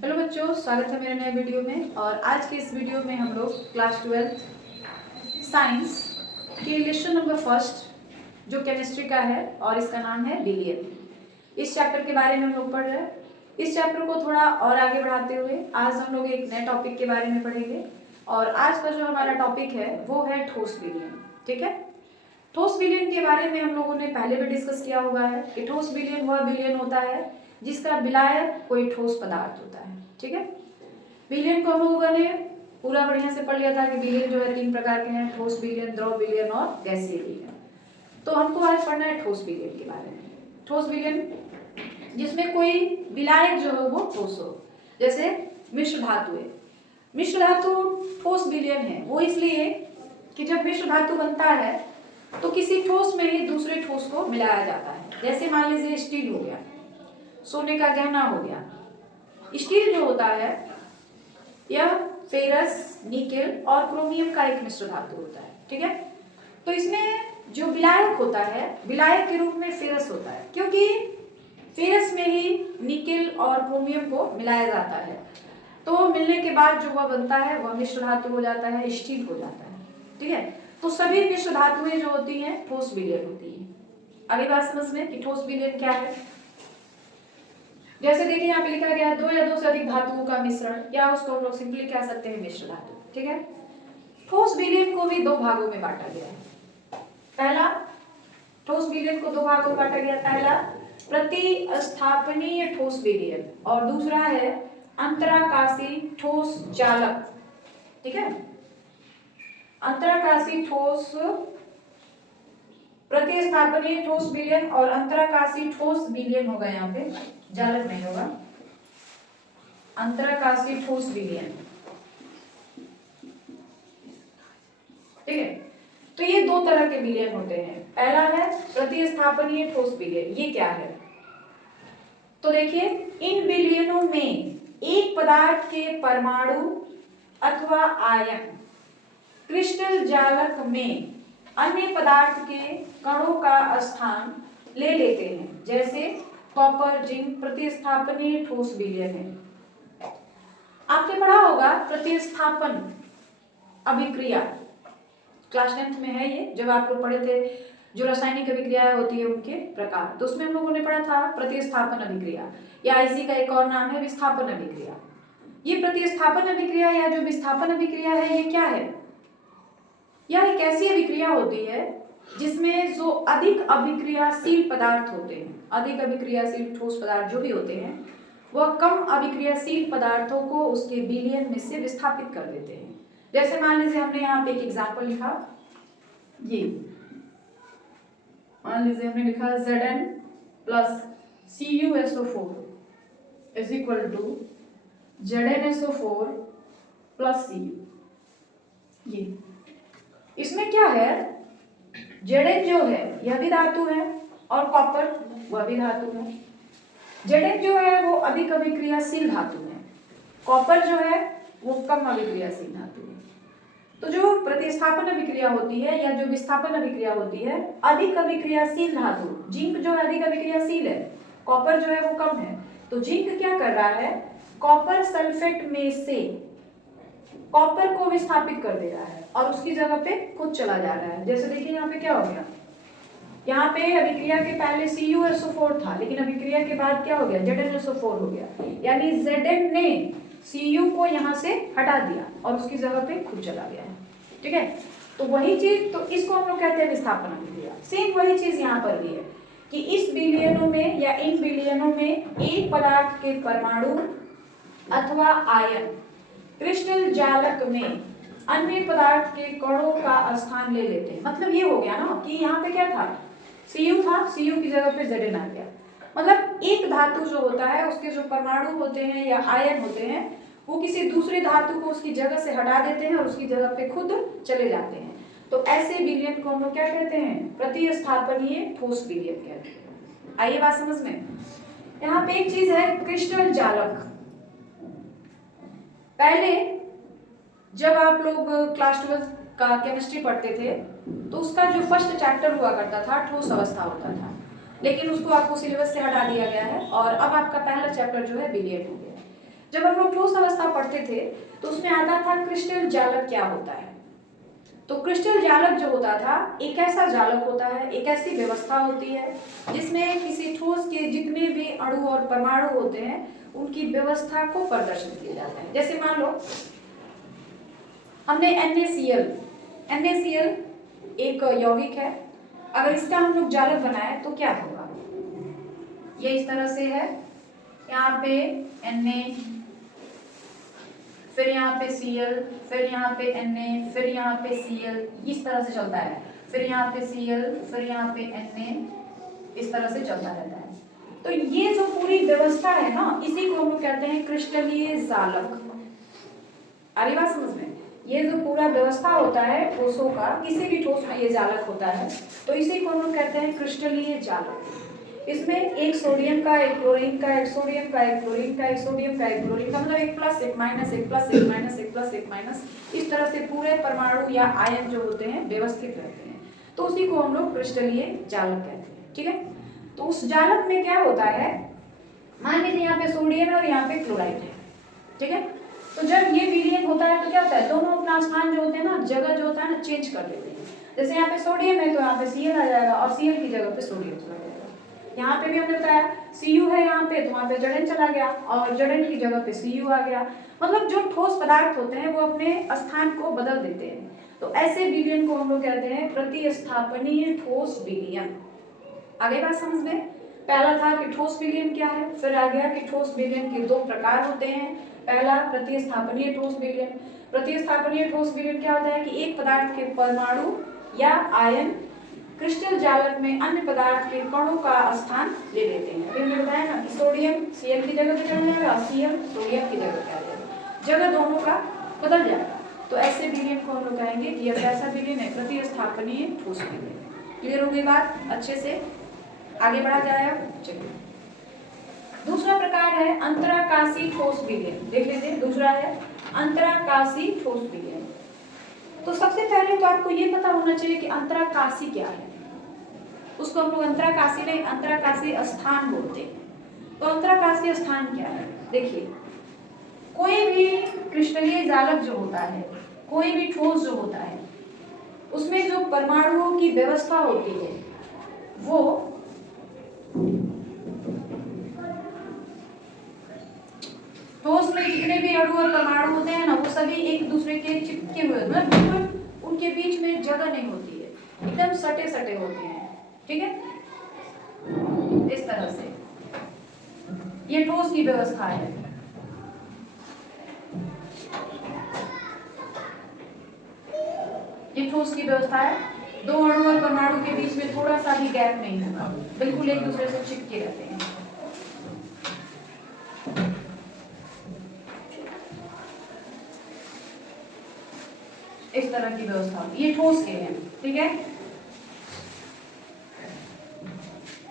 Hello बच्चों, स्वागत है मेरे नए वीडियो में। और आज के इस वीडियो में हम लोग क्लास 12 साइंस के लेसन नंबर फर्स्ट जो केमिस्ट्री का है और इसका नाम है बिलियन, इस चैप्टर के बारे में हम लोग पढ़ रहे हैं। इस चैप्टर को थोड़ा और आगे बढ़ाते हुए आज हम लोग एक नए टॉपिक के बारे में पढ़ेंगे। और आज का जो हमारा टॉपिक है वो है ठोस विलयन। ठीक है, ठोस विलयन के बारे में हम लोगों ने पहले भी डिस्कस किया हुआ है कि ठोस विलयन वह विलयन होता है जिसका विलायक कोई ठोस पदार्थ होता है। ठीक है, विलयन को हम लोगों ने पूरा बढ़िया से पढ़ लिया था कि विलयन जो है 3 प्रकार के हैं, ठोस विलयन, द्रव विलयन और गैसीय विलयन। तो हमको आज पढ़ना है ठोस विलयन के बारे में। ठोस विलयन जिसमें कोई विलायक जो है वो ठोस हो, जैसे मिश्र धातु है। मिश्र धातु ठोस विलयन है वो इसलिए कि जब मिश्र धातु बनता है तो किसी ठोस में ही दूसरे ठोस को मिलाया जाता है। जैसे मान लीजिए स्टील हो गया, सोने का गहना हो गया। स्टील जो होता है यह फेरस, निकेल और क्रोमियम का एक मिश्र धातु होता है। ठीक है, तो इसमें जो विलायक होता है, विलायक के रूप में फेरस होता है, क्योंकि फेरस में ही निकेल और क्रोमियम को मिलाया जाता है। तो मिलने के बाद जो वह बनता है वह मिश्र धातु हो जाता है, स्टील हो जाता है। ठीक है, तो सभी मिश्र धातुएं जो होती हैं ठोस विलयन होती है। अगली बात समझ में कि ठोस विलयन क्या है। जैसे देखिए यहाँ पे लिखा गया 2 या 2 से अधिक धातुओं का मिश्रण, या उसको हम लोग सिंपली कह सकते हैं मिश्र धातु। ठीक है, ठोस विलयन को भी 2 भागों में बांटा गया है। पहला, ठोस विलयन को 2 भागों में बांटा गया। पहला प्रतिस्थापनीय ठोस विलयन और दूसरा है अंतराकाशी ठोस चालक। ठीक है, अंतराकाशी ठोस, प्रतिस्थापनीय ठोस विलयन और अंतराकाशी ठोस विलयन होगा, यहाँ पे जालक नहीं होगा, अंतराकाशी ठोस विलयन। ठीक है, तो ये 2 तरह के विलयन होते हैं। पहला है प्रतिस्थापनीय ठोस विलयन। ये क्या है तो देखिए, इन विलयनों में एक पदार्थ के परमाणु अथवा आयन क्रिस्टल जालक में अन्य पदार्थ के कणों का स्थान ले लेते हैं। जैसे कॉपर, जिंक प्रतिस्थापनीय ठोस विलयन है। आपने पढ़ा होगा प्रतिस्थापन अभिक्रिया, क्लास 10th में है ये, जब आप लोग पढ़े थे जो रासायनिक अभिक्रियाएं होती है उनके प्रकार, तो उसमें हम लोगों ने पढ़ा था प्रतिस्थापन अभिक्रिया, या इसी का एक और नाम है विस्थापन अभिक्रिया। ये प्रतिस्थापन अभिक्रिया या जो विस्थापन अभिक्रिया है ये क्या है? यह एक ऐसी अभिक्रिया होती है जिसमें जो अधिक अभिक्रियाशील पदार्थ होते हैं, अधिक अभिक्रियाशील ठोस पदार्थ जो भी होते हैं, वह कम अभिक्रियाशील पदार्थों को उसके विलयन में से विस्थापित कर देते हैं। जैसे मान लीजिए हमने यहाँ पे एक एग्जाम्पल लिखा, ये मान लीजिए हमने लिखा Zn plus CuSO4 is equal to ZnSO4 plus Cu। ये इसमें क्या है, Zn जो है यह भी धातु है और कॉपर वह भी धातु है। Zn जो है वो अधिक अभिक्रियाशील धातु है, कॉपर जो है वो कम अभिक्रियाशील धातु है। तो जो प्रतिस्थापन अभिक्रिया होती है या जो विस्थापन अभिक्रिया होती है, अधिक अभिक्रियाशील धातु, जिंक जो है अधिक अभिक्रियाशील है, कॉपर जो है वो कम है। तो जिंक क्या कर रहा है, कॉपर सल्फेट में से कॉपर को विस्थापित कर दे रहा है और उसकी जगह पे खुद चला जा रहा है। जैसे देखिए यहाँ पे क्या हो गया, यहाँ पे अभिक्रिया के पहले CuSO4 था, लेकिन अभिक्रिया के बाद क्या हो गया, ZnSO4 हो गया। यानी Zn ने Cu को यहाँ से हटा दिया और उसकी जगह पे खुद चला गया है। ठीक है, तो वही चीज, तो इसको हम लोग कहते हैं विस्थापन अभिक्रिया। सेम वही चीज यहाँ पर भी है कि इस विलयनों में या इन विलयनों में एक पदार्थ के परमाणु अथवा आयन क्रिस्टल जालक में अन्य पदार्थ के कणों का स्थान ले लेते हैं। मतलब ये हो गया ना कि यहाँ पे क्या था, Cu था, Cu की जगह पे Zn आ गया। मतलब एक धातु जो होता है उसके जो परमाणु होते हैं या आयन होते हैं वो किसी दूसरे धातु को उसकी जगह से हटा देते हैं और उसकी जगह पे खुद चले जाते हैं। तो ऐसे विलयन को हम लोग क्या कहते हैं, प्रतिस्थापनीय ठोस विलयन कहते हैं। आइए बात समझ में। यहाँ पे एक चीज है क्रिस्टल जालक। पहले जब आप लोग क्लास 12 का केमिस्ट्री पढ़ते थे तो उसका जो फर्स्ट चैप्टर हुआ करता था ठोस अवस्था होता था, लेकिन उसको आपको सिलेबस से हटा दिया गया है और अब आपका पहला चैप्टर जो है विलयन हो गया। जब हम लोग ठोस अवस्था पढ़ते थे तो उसमें आता था क्रिस्टल जालक क्या होता है। तो क्रिस्टल जालक जो होता था एक ऐसा जालक होता है, एक ऐसी व्यवस्था होती है जिसमें किसी ठोस के जितने भी अणु और परमाणु होते हैं उनकी व्यवस्था को प्रदर्शित किया जाता है। जैसे मान लो हमने NaCl एक यौगिक है, अगर इसका हम लोग जालक बनाए तो क्या होगा, ये इस तरह से है, यहाँ पे Na, फिर यहाँ पे Cl, फिर यहाँ पे Na, फिर यहाँ पे Cl, इस तरह से चलता है, फिर यहाँ पे Cl, फिर यहाँ पे Na, इस तरह से चलता रहता है। तो ये जो पूरी व्यवस्था है ना, इसी को हम लोग कहते हैं क्रिस्टलीय जालक। आ रही बात समझ में? ये जो पूरा व्यवस्था होता है ठोसों का, किसी भी ठोस में ये जालक होता है, तो इसी को हम लोग कहते हैं क्रिस्टलीय जालक। इसमें एक सोडियम का, एक क्लोरीन का, एक सोडियम का, एक क्लोरीन का, एक सोडियम का, एक क्लोरीन का, मतलब एक प्लस एक माइनस, एक प्लस एक माइनस, एक प्लस एक माइनस, इस तरह से पूरे परमाणु या आयन जो होते हैं व्यवस्थित रहते हैं, तो उसी को हम लोग क्रिस्टलीय जालक कहते हैं। ठीक है, तो उस जालक में क्या होता है, मान लीजिए यहाँ पे सोडियम है और यहाँ पे क्लोराइड है। ठीक है, तो जब ये विलीन होता है तो क्या होता है, दोनों अपना स्थान जो होते हैं ना, जगह जो होता है ना, चेंज कर देते हैं। जैसे यहाँ पे सोडियम है तो यहाँ पे Cl आ जाएगा और Cl की जगह पे सोडियम चला जाएगा। यहाँ पे भी हमने बताया Cu है यहाँ पे, तो वहाँ पे Zn चला गया और Zn की जगह पे Cu आ गया। मतलब जो ठोस पदार्थ होते हैं वो अपने स्थान को बदल देते हैं। तो ऐसे विलयन को हम लोग कहते हैं प्रतिस्थापनीय ठोस विलयन। आगे बात समझ में? पहला था कि ठोस विलयन क्या है, फिर आ गया कि ठोस विलयन के दो प्रकार होते हैं। पहला प्रतिस्थापनीय ठोस विलयन। प्रतिस्थापनीय ठोस विलयन क्या होता है कि एक पदार्थ के परमाणु या आयन क्रिस्टल जालक में अन्य पदार्थ के कणों का स्थान ले लेते हैं। अभी हमने बताया ना कि सोडियम Cl की जगह पे चला जाएगा और Cl सोडियम की जगह पे आ जाएगा, जगह दोनों का बदल जाएगा। तो ऐसे विलयन को हम लोग कहेंगे कि यह ऐसा विलयन है प्रतिस्थापनीय ठोस विलयन। क्लियर हो गई बात? अच्छे से आगे बढ़ा जाएगा। चलिए, दूसरा प्रकार है अंतराकाशी ठोस विलयन। देख लीजिए, दूसरा है अंतराकाशी ठोस विलयन। तो सबसे पहले तो आपको ये पता होना चाहिए कि अंतराकाशी क्या है। उसको हम लोग अंतराकाशी नहीं, अंतराकाशी स्थान बोलते हैं। तो अंतराकाशी स्थान क्या है? देखिए, कोई भी क्रिस्टलीय जालक जो होता है, कोई भी ठोस जो होता है, उसमें जो परमाणुओं की व्यवस्था होती है वो ठोस में जितने भी अणु और परमाणु होते हैं ना, वो सभी एक दूसरे के चिपके हुए, मतलब बिल्कुल उनके बीच में जगह नहीं होती है, एकदम सटे सटे होते हैं। ठीक है, इस तरह से ये ठोस की व्यवस्था है। ये ठोस की व्यवस्था है, दो अणु और परमाणु के बीच में थोड़ा सा भी गैप नहीं होगा, बिल्कुल एक दूसरे से चिपके रहते हैं। इस तरह की व्यवस्था, ये ठोस के हैं। ठीक है,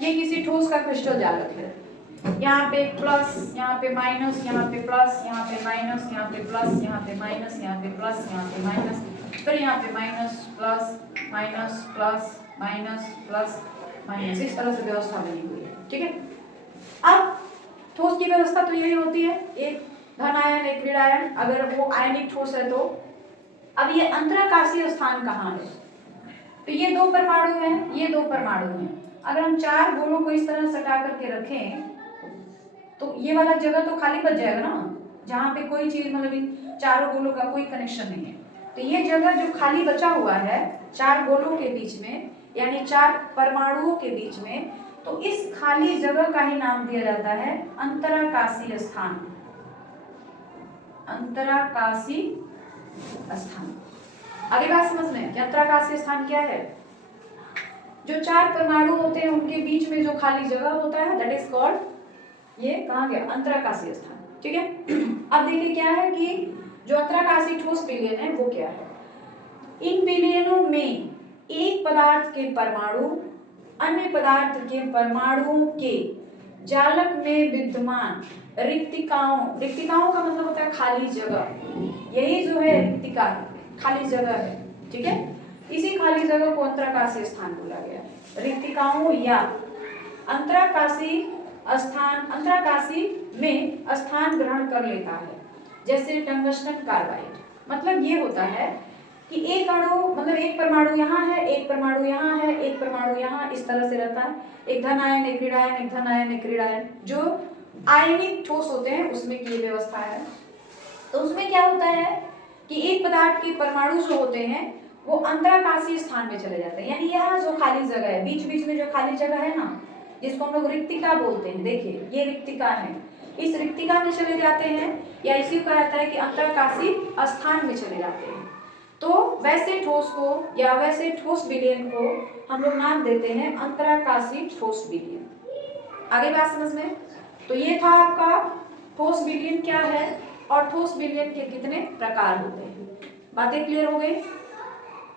ये किसी ठोस का क्रिस्टल जालक है। यहाँ पे प्लस, यहाँ पे माइनस, यहाँ पे प्लस, यहाँ पे माइनस, यहाँ पे प्लस, यहाँ पे माइनस, यहाँ पे प्लस, यहाँ पे माइनस, फिर यहाँ पे minus plus minus plus minus plus minus, इस तरह से व्यवस्था बनी हुई है। ठीक है, अब ठोस की व्यवस्था तो यही होती है, एक धन आयन एक ऋण आयन, अगर वो आयनिक ठोस है तो। अब ये अंतराकाशीय स्थान कहाँ है? तो ये दो परमाणु हैं, ये दो परमाणु हैं। अगर हम चार गोलों को इस तरह सटा करके रखें तो ये वाला जगह तो खाली बच जाएगा ना, जहाँ पे कोई चीज, मतलब इन चारों गोलों का कोई कनेक्शन नहीं है। तो ये जगह जो खाली बचा हुआ है चार गोलों के बीच में, यानी चार परमाणुओं के बीच में, तो इस खाली जगह का ही नाम दिया जाता है अंतराकाशीय स्थान। अंतराकाशी स्थान। आगे बात समझ में कि अंतराकाशीय स्थान क्या है? जो चार परमाणु होते हैं उनके बीच में जो खाली जगह होता है, दैट इज कॉल्ड, ये कहा गया अंतराकाशीय स्थान। ठीक है, अब देखिए क्या है कि जो अंतराकाशी ठोस विलयन है वो क्या है। इन विलयनों में एक पदार्थ के परमाणु अन्य पदार्थ के परमाणुओं के जालक में विद्यमान रिक्तिकाओं, रिक्तिकाओं का मतलब होता है खाली जगह, यही जो है रिक्तिका, खाली जगह है। ठीक है, इसी खाली जगह को अंतराकाशीय स्थान बोला गया है। रिक्तिकाओं या अंतराकाशी अंतराकाशी में स्थान ग्रहण कर लेता है, जैसे टंगस्टन कार्बाइड। मतलब ये होता है कि एक अणु मतलब एक परमाणु यहाँ है, एक परमाणु यहाँ है, एक परमाणु यहाँ, इस तरह से रहता है। एक धन आयन, एक ऋण आयन, एक धन आयन, एक ऋण आयन, जो आयनिक ठोस होते हैं उसमें की व्यवस्था है। तो उसमें क्या होता है कि एक पदार्थ के परमाणु जो होते हैं वो अंतराकाशीय स्थान में चले जाते हैं। यानी यहाँ जो खाली जगह है, बीच बीच में जो खाली जगह है ना, जिसको हम लोग रिक्तिका बोलते हैं, देखिए ये रिक्तिका है, इस रिक्तिका में चले जाते हैं, या इसी को कहा जाता है कि अंतराकाशीय स्थान में चले जाते हैं। तो वैसे ठोस को या वैसे ठोस विलयन को हम लोग नाम देते हैं अंतराकाशीय ठोस विलयन। आगे बात समझ में? तो ये था आपका ठोस विलयन क्या है और ठोस विलयन के कितने प्रकार होते हैं। बातें क्लियर हो गई?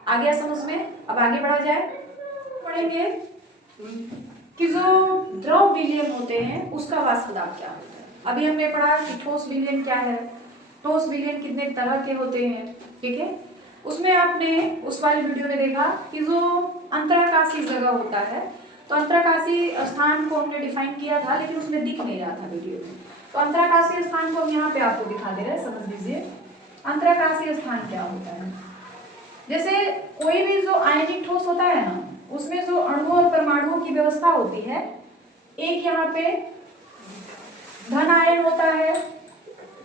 आ गया समझ में? अब आगे बढ़ा जाए, पढ़ेंगे कि जो द्रव विलयन होते हैं उसका वाष्पदाब क्या होता है। अभी हमने पढ़ा कि ठोस विलयन क्या है, ठोस विलयन कितने तरह के होते हैं, ठीक है। उसमें आपने उस वाली वीडियो में देखा कि जो अंतराकाशीय जगह होता है, तो अंतराकाशीय स्थान को हमने डिफाइन किया था, लेकिन उसमें दिख नहीं रहा था वीडियो में। तो अंतराकाशीय स्थान को हम यहाँ पे आपको दिखा दे रहे हैं, समझ लीजिए अंतराकाशीय स्थान क्या होता है। जैसे कोई भी जो आयनिक ठोस होता है ना, उसमें जो अणुओं और परमाणुओं की व्यवस्था होती है, एक यहाँ पे धन आयन होता है,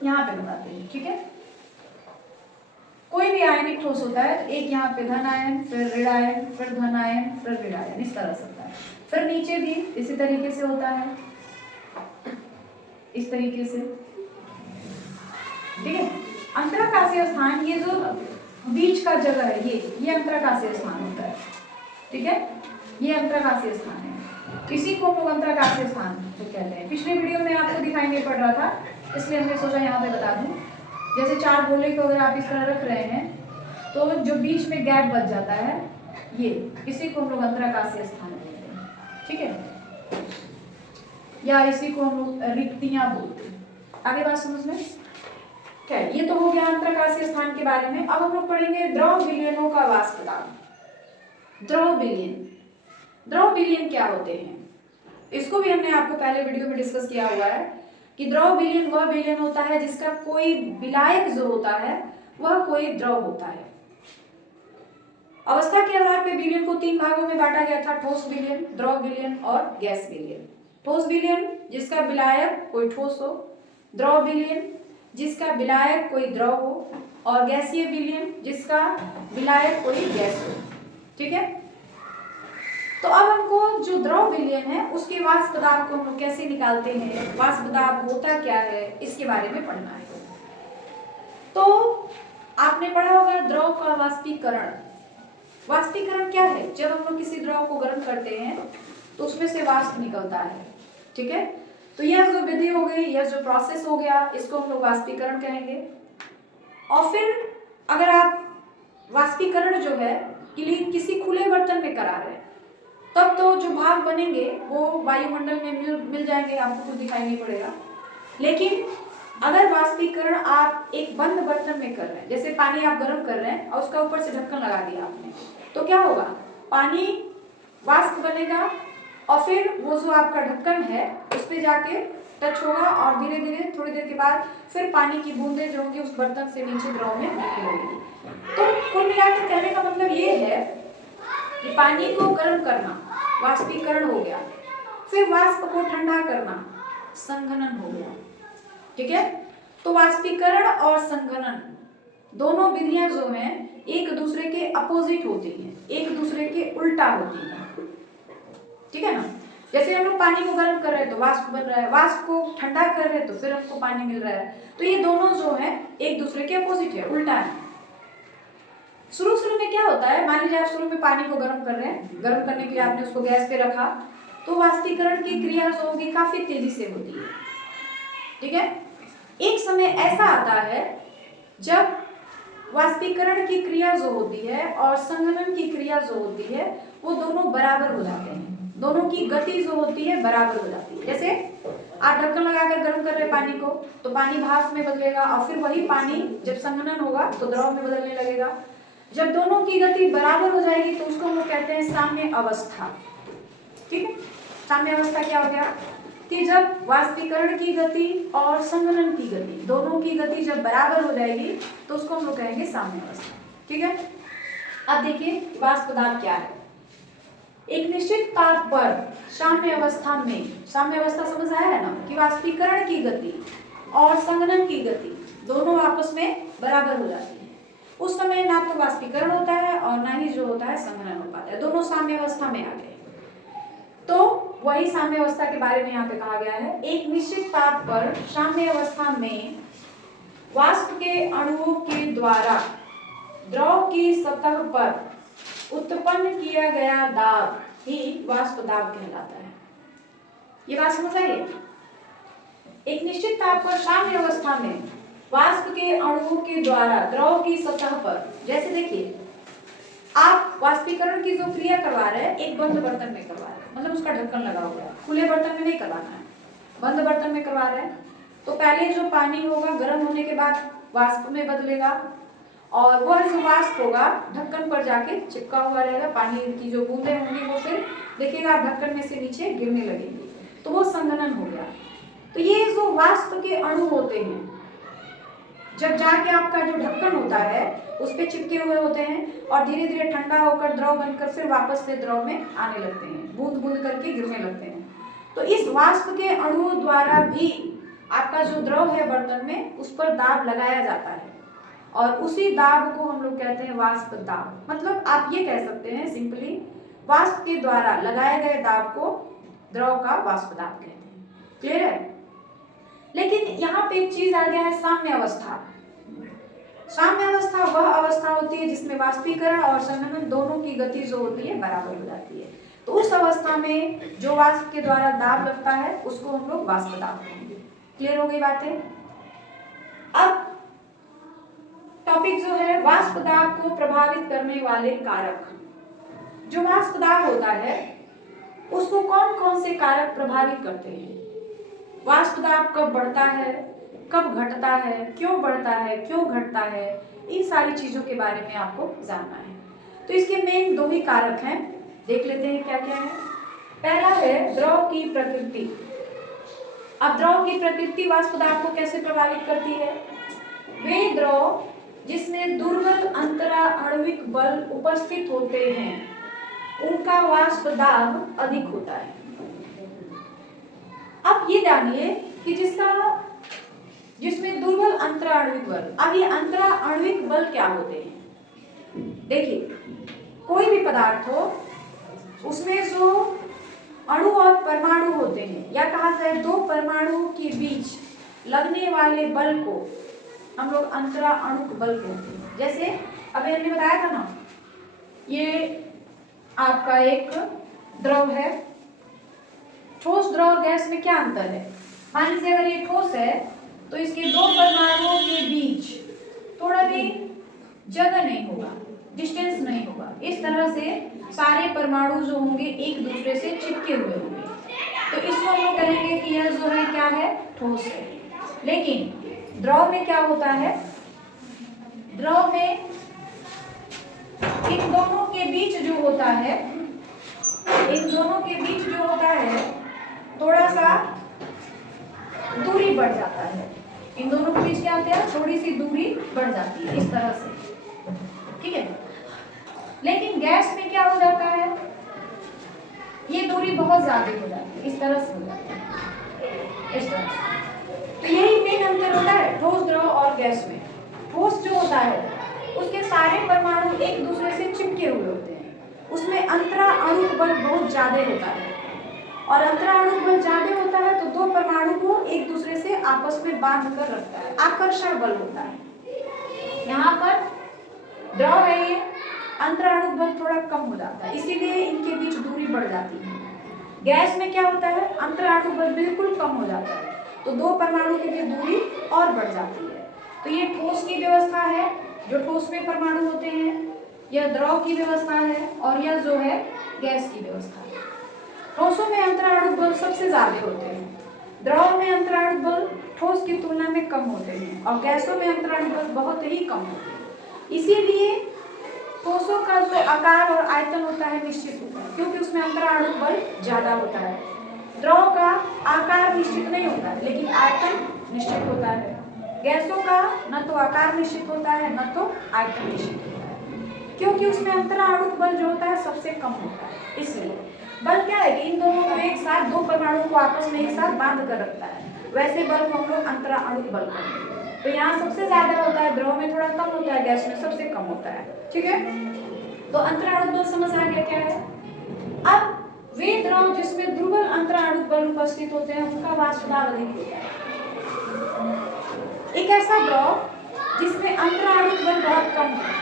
यहाँ पे बताते हैं, ठीक है। कोई भी आयनिक ठोस होता है, एक यहाँ पे धन आयन, फिर ऋण आयन, फिर धन आयन, फिर ऋण आयन, इस तरह से होता है। फिर नीचे भी इसी तरीके से होता है, इस तरीके से, ठीक है। अंतराकाशीय स्थान, ये जो बीच का जगह है, ये अंतराकाशीय स्थान होता है, ठीक है। ये अंतराकाशीय स्थान है, इसी को हम अंतराकाशीय स्थान कहते हैं। पिछले वीडियो में आपको दिखाई नहीं पड़ रहा था, इसलिए हमने सोचा यहाँ पे बता दूं। जैसे चार गोले को अगर आप इस तरह रख रहे हैं, तो जो बीच में गैप बच जाता है, ये इसी को हम लोग अंतराकाशीय स्थान बोलते हैं, ठीक है, या इसी को हम लोग रिक्तियां बोलते हैं। आगे बात समझ में? क्या, ये तो हो गया अंतराकाशीय स्थान के बारे में। अब हम लोग पढ़ेंगे द्रव विलयनों का वाष्पदाब। द्रव विलयन, द्रव विलयन क्या होते हैं, इसको भी हमने आपको पहले वीडियो में डिस्कस किया हुआ है कि द्रव विलयन वह विलयन होता है जिसका कोई विलायक जो होता है वह कोई द्रव होता है। अवस्था के आधार पर विलयन को तीन भागों में बांटा गया था, ठोस विलयन, द्रव विलयन और गैस विलयन। ठोस विलयन जिसका विलायक कोई ठोस हो, द्रव विलयन जिसका विलायक कोई द्रव हो, और गैसीय विलयन जिसका विलायक कोई गैस हो, ठीक है। तो अब हमको जो द्रव विलयन है उसके वाष्पदाब को हम लोग कैसे निकालते हैं, वाष्पदाब होता क्या है, इसके बारे में पढ़ना है। तो आपने पढ़ा होगा द्रव का वाष्पीकरण। वाष्पीकरण क्या है? जब हम लोग किसी द्रव को गर्म करते हैं तो उसमें से वाष्प निकलता है, ठीक है। तो यह जो विधि हो गई, यह जो प्रोसेस हो गया, इसको हम लोग वाष्पीकरण कहेंगे। और फिर अगर आप वाष्पीकरण जो है किसी खुले बर्तन में करा रहे हैं, तब तो जो भाप बनेंगे वो वायुमंडल में मिल जाएंगे, आपको कुछ दिखाई नहीं पड़ेगा। लेकिन अगर वाष्पीकरण आप एक बंद बर्तन में कर रहे हैं, जैसे पानी आप गर्म कर रहे हैं और उसका ऊपर से ढक्कन लगा दिया आपने, तो क्या होगा, पानी वाष्प बनेगा और फिर वो जो आपका ढक्कन है उस पर जाके टच होगा और धीरे धीरे थोड़ी देर के बाद फिर पानी की बूंदें जो होंगी उस बर्तन से नीचे द्रव में निकलेंगी। तो कुल मिलाकर कहने का मतलब ये है कि पानी को गर्म करना वाष्पीकरण हो गया, फिर वाष्प को ठंडा करना संघनन हो गया, ठीक है। तो वाष्पीकरण और संघनन दोनों विधियां जो हैं एक दूसरे के अपोजिट होती हैं, एक दूसरे के उल्टा होती हैं, ठीक है ना। जैसे हम लोग पानी को गर्म कर रहे हैं तो वाष्प बन रहा है, वाष्प को ठंडा कर रहे हैं तो फिर हमको पानी मिल रहा है। तो ये दोनों जो है एक दूसरे के अपोजिट है, उल्टा है। शुरू में क्या होता है, मान लीजिए आप शुरू में पानी को गर्म कर रहे हैं, गर्म करने के लिए आपने उसको गैस पे रखा, तो वाष्पीकरण की क्रिया जो होगी काफी तेजी से होती है, ठीक है। एक समय ऐसा आता है जब वाष्पीकरण की क्रिया जो होती है और संघनन की क्रिया जो होती है वो दोनों बराबर हो जाते हैं, दोनों की गति जो होती है बराबर हो जाती है। जैसे आप ढक्कन लगाकर गर्म कर रहे हैं पानी को, तो पानी भाप में बदलेगा और फिर वही पानी जब संघनन होगा तो द्रव में बदलने लगेगा। जब दोनों की गति बराबर हो जाएगी तो उसको हम लोग कहते हैं साम्य अवस्था, ठीक है। साम्य अवस्था क्या हो गया, कि जब वाष्पीकरण की गति और संघनन की गति दोनों की गति जब बराबर हो जाएगी तो उसको हम लोग कहेंगे साम्य अवस्था। ठीक है, अब देखिए वाष्प दाब क्या है। एक निश्चित ताप पर साम्य अवस्था में, साम्य अवस्था समझ आया है ना, कि वाष्पीकरण की गति और संघनन की गति दोनों आपस में बराबर हो जाती है। उस समय ना तो वाष्पीकरण होता है और ना ही जो होता है संघनन हो पाता है, दोनों साम्य अवस्था में आ गए। तो वही साम्य अवस्था के बारे में यहाँ पे कहा गया है। एक निश्चित ताप पर साम्य अवस्था में वाष्प के अणुओं के द्वारा द्रव की सतह पर उत्पन्न किया गया दाब ही वाष्प दाब कहलाता है। ये बात समझ आई? एक निश्चित ताप पर साम्य अवस्था में वाष्प के अणुओं के द्वारा द्रव की सतह पर, जैसे देखिए आप वाष्पीकरण की जो क्रिया करवा रहे हैं एक बंद बर्तन में करवा रहे हैं, मतलब उसका ढक्कन लगा हुआ है, खुले बर्तन में नहीं करवाना है, बंद बर्तन में करवा रहे हैं। तो पहले जो पानी होगा गर्म होने के बाद वाष्प में बदलेगा और वह जो वाष्प होगा ढक्कन पर जाके चिपका हुआ रहेगा, पानी की जो बूंदें होंगी वो फिर देखिएगा आप ढक्कन में से नीचे गिरने लगेंगी, तो वो संघनन हो गया। तो ये जो वाष्प के अणु होते हैं जब जाके आपका जो ढक्कन होता है उस पे चिपके हुए होते हैं और धीरे धीरे ठंडा होकर द्रव बनकर फिर वापस से द्रव में आने लगते हैं, बूंद बूंद करके गिरने लगते हैं। तो इस वाष्प के अणुओं द्वारा भी आपका जो द्रव है बर्तन में उस पर दाब लगाया जाता है और उसी दाब को हम लोग कहते हैं वाष्प दाब। मतलब आप ये कह सकते हैं सिंपली वाष्प के द्वारा लगाए गए दाब को द्रव का वाष्प दाब कहते हैं। क्लियर है? लेकिन यहाँ पे एक चीज आ गया है साम्य अवस्था। साम्य अवस्था वह अवस्था होती है जिसमें वाष्पीकरण और संघनन दोनों की गति जो होती है बराबर हो जाती है। तो उस अवस्था में जो वाष्प के द्वारा दाब लगता है उसको हम लोग वाष्प दाब कहेंगे। क्लियर हो गई बातें? अब टॉपिक जो है वाष्प दाब को प्रभावित करने वाले कारक। जो वाष्प दाब होता है उसको कौन कौन से कारक प्रभावित करते हैं? वाष्प दाब कब बढ़ता है, कब घटता है, क्यों बढ़ता है, क्यों घटता है, इन सारी चीजों के बारे में आपको जानना है। तो इसके मेन दो ही कारक हैं, देख लेते हैं क्या क्या है। पहला है द्रव की प्रकृति। अब द्रव की प्रकृति वाष्प दाब को कैसे प्रभावित करती है? वे द्रव जिसमें दुर्बल अंतरा आणविक बल उपस्थित होते हैं उनका वाष्प दाब अधिक होता है। अब ये जानिए कि जिसमें दुर्बल अंतरा आणविक बल, अब ये अंतरा आणविक बल क्या होते हैं? देखिए कोई भी पदार्थ हो उसमें जो अणु और परमाणु होते हैं या कहा जाए दो परमाणुओं के बीच लगने वाले बल को हम लोग अंतरा अणुक बल कहते हैं। जैसे अभी हमने बताया था ना, ये आपका एक द्रव है, ठोस द्रव और गैस में क्या अंतर है? मान लीजिए अगर ये ठोस है तो इसके दो परमाणुओं के बीच थोड़ा भी जगह नहीं होगा, डिस्टेंस नहीं होगा, इस तरह से सारे परमाणु जो होंगे एक दूसरे से चिपके हुए होंगे, तो इसको हम लोग कहेंगे कि यह जो है क्या है, ठोस है। लेकिन द्रव में क्या होता है? द्रव में इन दोनों के बीच जो होता है, इन दोनों के बीच जो होता है थोड़ा सा दूरी बढ़ जाता है, इन दोनों के बीच क्या होता है, थोड़ी सी दूरी बढ़ जाती है इस तरह से, ठीक है। लेकिन गैस में क्या हो जाता है, ये दूरी बहुत ज्यादा हो जाती है, इस तरह से हो जाती है, इस तरह से। तो यही मेन अंतर होता है ठोस द्रव और गैस में। ठोस जो होता है उसके सारे परमाणु एक दूसरे से चिपके हुए होते हैं, उसमें अंतरा अणुक बल बहुत ज्यादा होता है और अंतरा अणुक बल ज्यादा होता है तो दो परमाणु को एक दूसरे से आपस में बांध कर रखता है, आकर्षण बल होता है। यहाँ पर द्रव है, ये अंतरा अणुक बल थोड़ा कम हो जाता है, इसीलिए इनके बीच दूरी बढ़ जाती है। गैस में क्या होता है, अंतरा अणुक बल बिल्कुल कम हो जाता है तो दो परमाणु के बीच दूरी और बढ़ जाती है। तो ये ठोस की व्यवस्था है, जो ठोस में परमाणु होते हैं, यह द्रव की व्यवस्था है और यह जो है गैस की व्यवस्था है। ठोसों में अंतराणुक बल सबसे ज्यादा होते हैं, द्रव में अंतराणुक बल ठोस की तुलना में कम होते हैं और गैसों में अंतराणुक बल बहुत ही कम होते हैं। इसीलिए ठोसों का जो आकार और आयतन होता है निश्चित होता है, क्योंकि उसमें अंतराणुक बल ज्यादा होता है। द्रव का आकार निश्चित नहीं होता है लेकिन आयतन निश्चित होता है। गैसों का न तो आकार निश्चित होता है न तो आयतन निश्चित होता है, क्योंकि उसमें अंतराणुक बल जो होता है सबसे कम होता है। इसलिए बल क्या है कि इन दोनों को एक साथ, दो परमाणुओं को आपस में एक साथ बांध कर रखता है, वैसे बल को हम लोग अंतराणुक बल कहते हैं। तो यहाँ सबसे ज्यादा होता है, द्रव में थोड़ा कम होता है, गैस में सबसे कम होता है। ठीक है, तो अंतराणुक बल समझ आ गया क्या है। अब वे द्रव जिसमें दुर्बल अंतराणुक बल उपस्थित होते हैं उनका वाष्प दाब अधिक होता है। एक ऐसा द्रव जिसमें अंतराणुक बल बहुत कम है,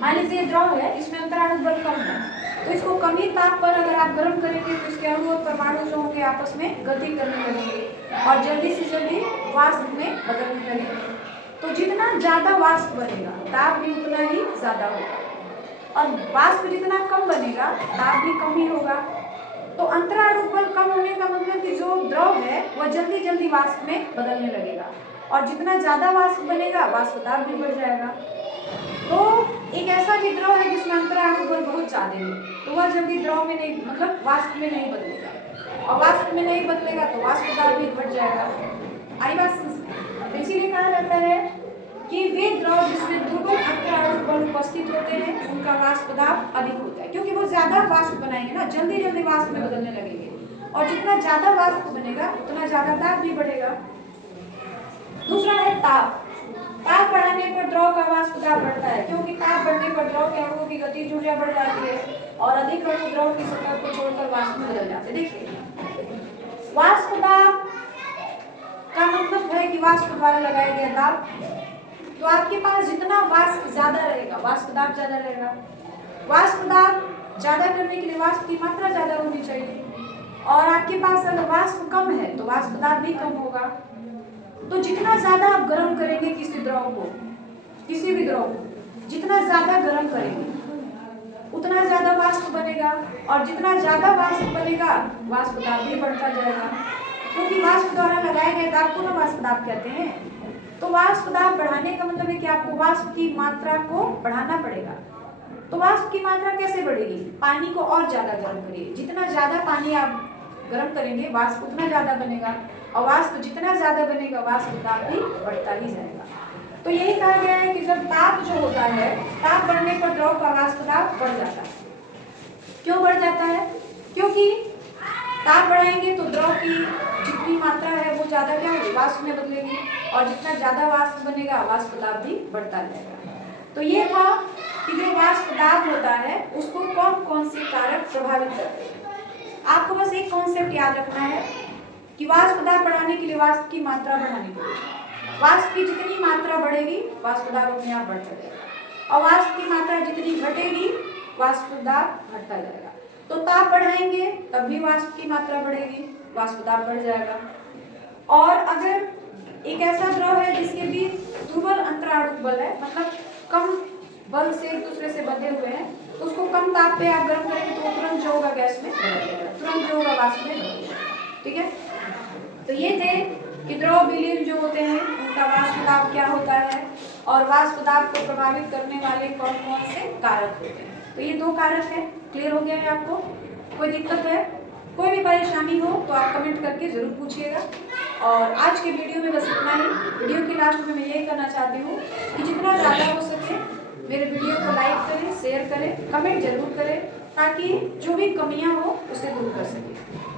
मान लीजिए द्रव है इसमें अंतराणुक बल कम है, तो इसको कम ही ताप पर अगर आप गर्म करेंगे तो इसके अणु और परमाणु जो होंगे आपस में गति करने लगेंगे और जल्दी से जल्दी वाष्प में बदलने लगेंगे। तो जितना ज्यादा वाष्प बनेगा ताप भी उतना ही ज्यादा होगा, और वाष्प जितना कम बनेगा ताप भी कम ही होगा। तो अंतराणुक बल कम होने का मतलब कि जो द्रव है वह जल्दी जल्दी वाष्प में बदलने लगेगा, और जितना ज्यादा वाष्प बनेगा वाष्प दाब भी बढ़ जाएगा। तो एक ऐसा भी द्रव है जिसमें अंतराणुक बल बहुत ज्यादा है, तो वह जल्दी द्रव में नहीं, मतलब वाष्प में नहीं बदलेगा, और वाष्प में नहीं बदलेगा तो वाष्प दाब भी बढ़ जाएगा। आई बात समझ? इसीलिए कहा जाता है कि वे द्रव जिसमें दुर्बल अंतराणुक बल उपस्थित होते हैं उनका वाष्प दाब अधिक होता है, क्योंकि वो ज्यादा वाष्प बनाएंगे ना, जल्दी जल्दी वाष्प में बदलने लगेंगे, और जितना ज्यादा वाष्प बनेगा उतना ज्यादा दाब भी बढ़ेगा। दूसरा है ताप। ताप बढ़ाने पर द्रव का वाष्प दाब बढ़ता है, क्योंकि ताप बढ़ने पर द्रव के अणुओं की गतिज ऊर्जा बढ़ जाती है और अधिक अणु द्रव की सतह को छोड़कर वाष्प में बदल जाते हैं। देखिए, वाष्प दाब का मतलब है कि वाष्प द्वारा लगाया गया दाब, तो आपके पास जितना वाष्प ज्यादा रहेगा वाष्प दाब ज्यादा रहेगा। वाष्प दाब ज्यादा करने के लिए वाष्प की मात्रा ज्यादा होनी चाहिए, और आपके पास अगर वाष्प कम है तो वाष्प दाब भी कम होगा। तो जितना ज्यादा आप गर्म करेंगे किसी द्रव को, किसी भी द्रव को जितना ज्यादा गर्म करेंगे उतना ज्यादा वाष्प बनेगा, और जितना ज्यादा वाष्प बनेगा वाष्प दाब भी बढ़ता जाएगा, क्योंकि वाष्प द्वारा लगाए गए दाब को ना वाष्प दाब कहते हैं। तो वाष्प दाब बढ़ाने का मतलब है कि आपको वाष्प की मात्रा को बढ़ाना पड़ेगा। तो वाष्प की मात्रा कैसे बढ़ेगी? पानी को और ज्यादा गर्म करिए, जितना ज्यादा पानी आप गर्म करेंगे वाष्प उतना ज्यादा बनेगा, और वाष्प जितना ज्यादा बनेगा वाष्प दाब भी बढ़ता ही जाएगा। तो यही कहा गया है कि जब ताप जो होता है, ताप बढ़ने पर द्रव का वाष्प दाब बढ़ जाता है। क्यों बढ़ जाता है? क्योंकि ताप बढ़ाएंगे तो द्रव की जितनी मात्रा है वो ज्यादा क्या होगी, वाष्प में बदलेगी, और जितना ज्यादा वाष्प बनेगा वाष्प दाब भी बढ़ता जाएगा। तो ये था कि जो वाष्प दाब होता है उसको कौन कौन से कारक प्रभावित करते हैं। आपको बस एक कॉन्सेप्ट याद रखना है कि वाष्प दाब बढ़ाने के लिए वाष्प की मात्रा बढ़ानी पड़ेगी। वाष्प की जितनी मात्रा बढ़ेगी वाष्प दाब अपने आप बढ़ता जाएगा, और वाष्प की मात्रा जितनी घटेगी वाष्प दाब घटता जाएगा। तो ताप बढ़ाएंगे तब भी वाष्प की मात्रा बढ़ेगी, वाष्प दाब बढ़ जाएगा। और अगर एक ऐसा द्रव है जिसके भी दुर्बल अंतराणुक बल है, मतलब कम बल से एक दूसरे से बंधे हुए हैं, तो उसको कम ताप पे आप गर्म करेंगे तो तुरंत जो होगा गैस में बदल जाएगा, तुरंत जो होगा वाष्प में बदल जाएगा। ठीक है, तो ये थे कि द्रव विलीन जो होते हैं उनका वाष्प दाब क्या होता है, और वाष्प दाब को प्रभावित करने वाले कौन कौन से कारक होते हैं। तो ये दो कारक है। क्लियर हो गया है आपको? कोई दिक्कत है, कोई भी परेशानी हो तो आप कमेंट करके जरूर पूछिएगा। और आज के वीडियो में बस इतना ही। वीडियो के लास्ट में मैं यही करना चाहती हूँ कि जितना ज़्यादा हो सके मेरे वीडियो को लाइक करें, शेयर करें, कमेंट जरूर करें, ताकि जो भी कमियाँ हो उसे दूर कर सकें।